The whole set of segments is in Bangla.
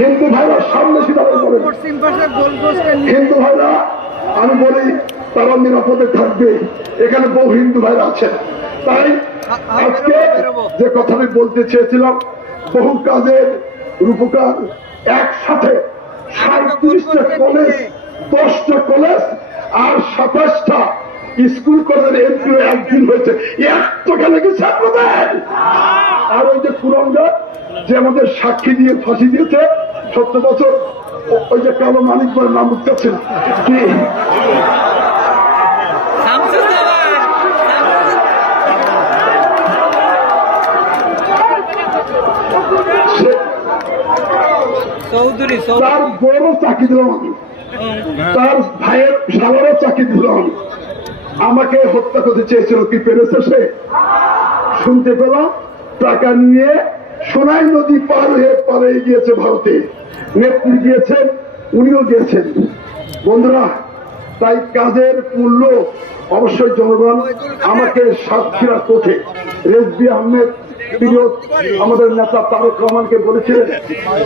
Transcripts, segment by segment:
হিন্দু ভাইরা সামনে সীতারাম বলেন, হিন্দু ভাইরা আমি বলি তারা নিরাপদে থাকবে, এখানে বহু হিন্দু ভাইরা আছেন। তাই আজকে যে কথাটি বলতে চেয়েছিলাম, বহু কাজের রূপকার একসাথে 37টা কলেজ, 10টা কলেজ আর 27টা স্কুল কলেজের এমপি একদিন হয়েছে, এতটা লেগেছে আপনাদের। আর ওই যে কুরঙ্গা যে আমাদের সাক্ষী দিয়ে ফাঁসি দিয়েছে 70 বছর, ওই যে কালো মানিক বলে নাম উঠতেছে না কি, তার বড় চাকরি দিলাম আমি, তার ভাইয়ের সালারও চাকরি দিলাম আমি। আমাকে হত্যা করতে চেয়েছিল, কি পেরেছে সে? শুনতে পেলাম টাকা নিয়ে সোনাই নদী পার হয়ে পালিয়ে গিয়েছে ভারতে। নেত্রী গিয়েছেন, উনিও গিয়েছেন। বন্ধুরা, তাই কাজের মূল্য অবশ্যই জনগণ আমাকে সাতক্ষীরা কোর্টে রেজবি আহমেদ প্রিয় আমাদের নেতা তারেক রহমানকে বলেছিলেন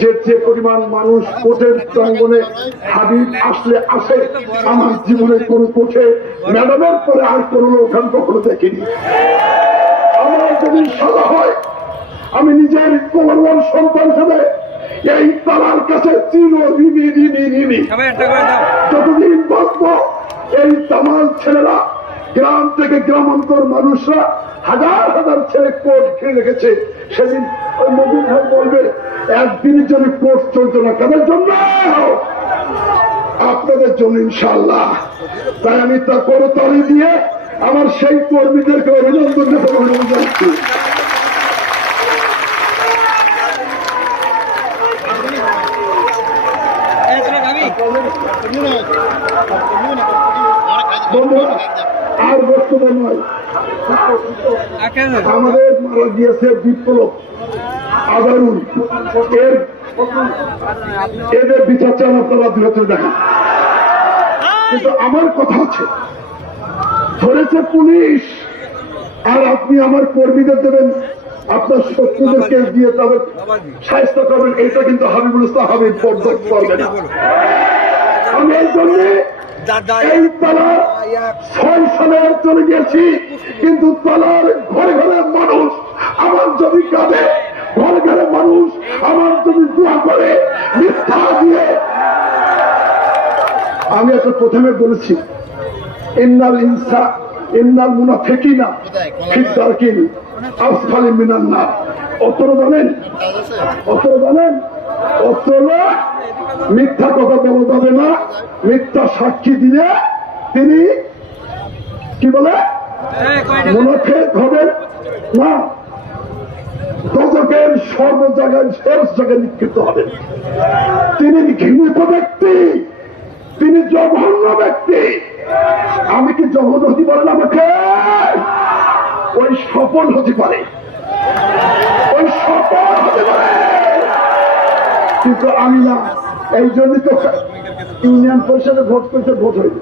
যে যে পরিমাণ মানুষ কোর্টের প্রাঙ্গণে হাবিব আসলে আসে, আমার জীবনে কোন কোর্টে ম্যাডামের পরে আর কোন ওখান কখনো দেখিনি। আমার যদি সাজা হয়, আমি নিজের প্রমাণ সন্তান হিসেবে এই তালার কাছে যতদিন বাঁচব, এই তামাল ছেলেরা, গ্রাম থেকে গ্রামান্তর মানুষরা হাজার হাজার ছেলে কোর্ট খেয়ে রেখেছে। সেদিন ওই নবীন ভাই বলবে একদিনের জন্য কোর্ট চলছে না, কাদের জন্য? আপনাদের জন্য ইনশাআল্লাহ। তাই আমি তা করতালি দিয়ে আমার সেই কর্মীদেরকে অভিনন্দন জানাচ্ছি। আর বক্তব্য নয়, আমাদের মারা গিয়েছে বিপ্লব আদারুল, এদের বিচার চান আপনারা দূরে দেখেন। কিন্তু আমার কথা আছে, ধরেছে পুলিশ আর আপনি আমার কর্মীদের দেবেন, আপনার শত্রুদেরকে দিয়ে তাদের সাহায্য করবেন, এটা কিন্তু হাবিবুল ইসলাম হাবিব বরদাস্ত করবে না। আমি এই জন্য এই তালার 6 সালে চলে গেছি, কিন্তু তালার ঘরে ঘরে মানুষ আমার যদি কাঁদে, ঘরে ঘরে মানুষ আমার যদি দোয়া করে মিথ্যা দিয়ে। আমি একটা প্রথমে বলেছি ইন্নাল মুনাফিকিনা ফি দারকিল আসফালি মিনান নার। অতর জানেন, অতর জানেন, অতর মিথ্যা কথা বলা যাবে না। মিথ্যা সাক্ষী দিলে তিনি কি বলে মুনাফিক হবেন না, দোজখের সর্ব জায়গায় শেষ জায়গায় নিক্ষিপ্ত হবেন। তিনি ঘৃণিত ব্যক্তি, তিনি জঘন্য ব্যক্তি। আমি কি জঘন্য হতে পারেন আমাকে? ওই সফল হতে পারে, ওই সফল হতে পারে, কিন্তু আমি না। এই জন্যই তো ইউনিয়ন পরিষদে ভোট করতে ভোট হয়নি,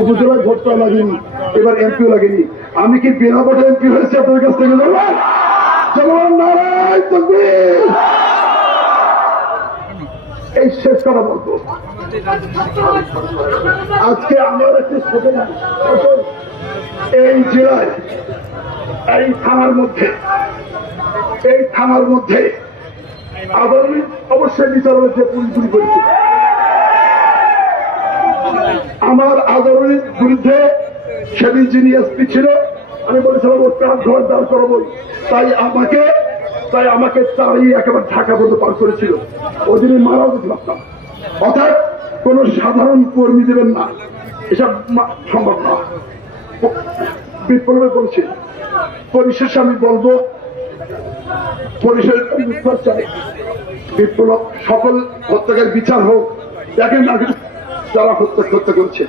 উপজেলায় ভোট করা লাগেনি, এবার এমপিও লাগেনি। আমি কি বিনা ভোটে এমপি হয়েছি আপনাদের কাছ থেকে? এই শেষ কথা বলবো, আজকে আমার একটি এই জেলায় এই থানার মধ্যে আদালত অবশ্যই বিচার হয়েছে, পুলিশ করেছে। আমার আদালতের বিরুদ্ধে সেদিন যিনি এসপি ছিল, আমি বলেছিলাম ওর কাজ ঘর দাঁড় করাবো, তাই আমাকে তাড়িয়ে একেবারে ঢাকা পর্যন্ত পার করেছিল। ওই দিনই মারাও দিতে পারতাম। অর্থাৎ কোন সাধারণ কর্মী দেবেন না, এসব সম্ভব না। বিপ্লবে বলছে, পরিশেষে আমি বলবো, পরিশেষে চাই বিপ্লব সকল হত্যাকারী বিচার হোক। দেখেন না যারা হত্যা করেছে,